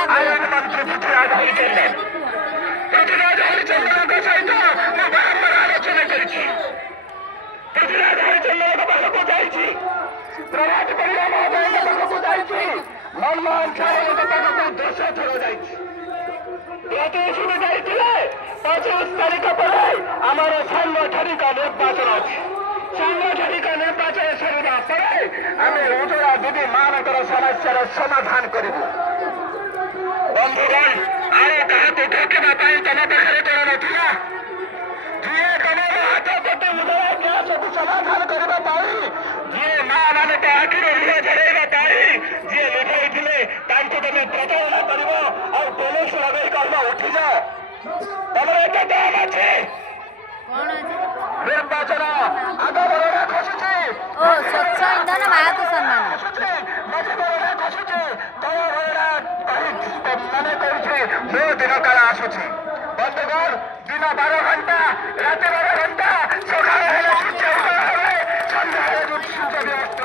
ଆଇନ ମନ୍ତ୍ରୀ ପୃଥ୍ୱୀରାଜ ହରିଚନ୍ଦନ ସହିତ ମୁଁ ବାରମ୍ବାର ଆଲୋଚନା କରିଛି। ପୃଥ୍ୱୀରାଜ ହରିଚନ୍ଦନଙ୍କ ପାଖକୁ ଯାଇଛି, ପ୍ରଭାତ ପରିଡ଼ା ମହୋଦୟଙ୍କ ପାଖକୁ ଯାଇଛି, ମନମୋହନ ସାଗରଙ୍କ ପାଖକୁ 10 ଥର ଯାଇଛି। ପ୍ରତିଶ୍ରୁତି ଦେଇଥିଲେ 25 ତାରିଖ ପରେ ଆମର ସାଂଗଠନିକ ନିର୍ବାଚନ ଅଛି। ସାଂଗଠନିକ ନିର୍ବାଚନ ସରିବା ପରେ ଆମେ ଉଜ୍ଜଳା ଦିଦି ମାନଙ୍କର ସମସ୍ୟାର ସମାଧାନ କରିବୁ। ବନ୍ଧୁଗଣ, ଆଉ କାହାକୁ ଠକିବା ପାଇଁ ତମ ପାଖରେ କଣ ନଥିଲା? ଯିଏ ତମର ହାତ ପଟେ ଉଜ୍ଜଳା ଗ୍ୟାସକୁ ସମାଧାନ କରିବା ପାଇଁ, ଯିଏ ମା ମାନଙ୍କ ଆଖିରୁ ଲୁହ ଝରାଇବା ପାଇଁ ଯିଏ ଲିଭେଇଥିଲେ ତାଙ୍କୁ ତମେ ପ୍ରତାରଣା କରିବ ଆଉ ପୋଲିସ ଲଗେଇ କହିବ ଉଠିଯାଅ। ତମର ଏତେ ଦାମ ଅଛି? ନିର୍ବାଚନ ଆଗବରରେ ଖସୁଛି, ସ୍ୱଚ୍ଛ ଇନ୍ଧନ ମାହାକୁ ସମ୍ମାନ ମଝିବରରେ ଖସୁଛି, ତଳବରଟା ମାନେ କରୁଛି ମୋ ଦିନ କାଳ ଆସୁଛି। ବନ୍ଧୁଗଣ, ଦିନ 12 ଘଣ୍ଟା, ରାତି 12 ଘଣ୍ଟା, ସକାଳ ହେଲେ ସୂର୍ଯ୍ୟ ଉଦୟ ହେବେ, ସନ୍ଧ୍ୟା ହେଲେ ସୂର୍ଯ୍ୟ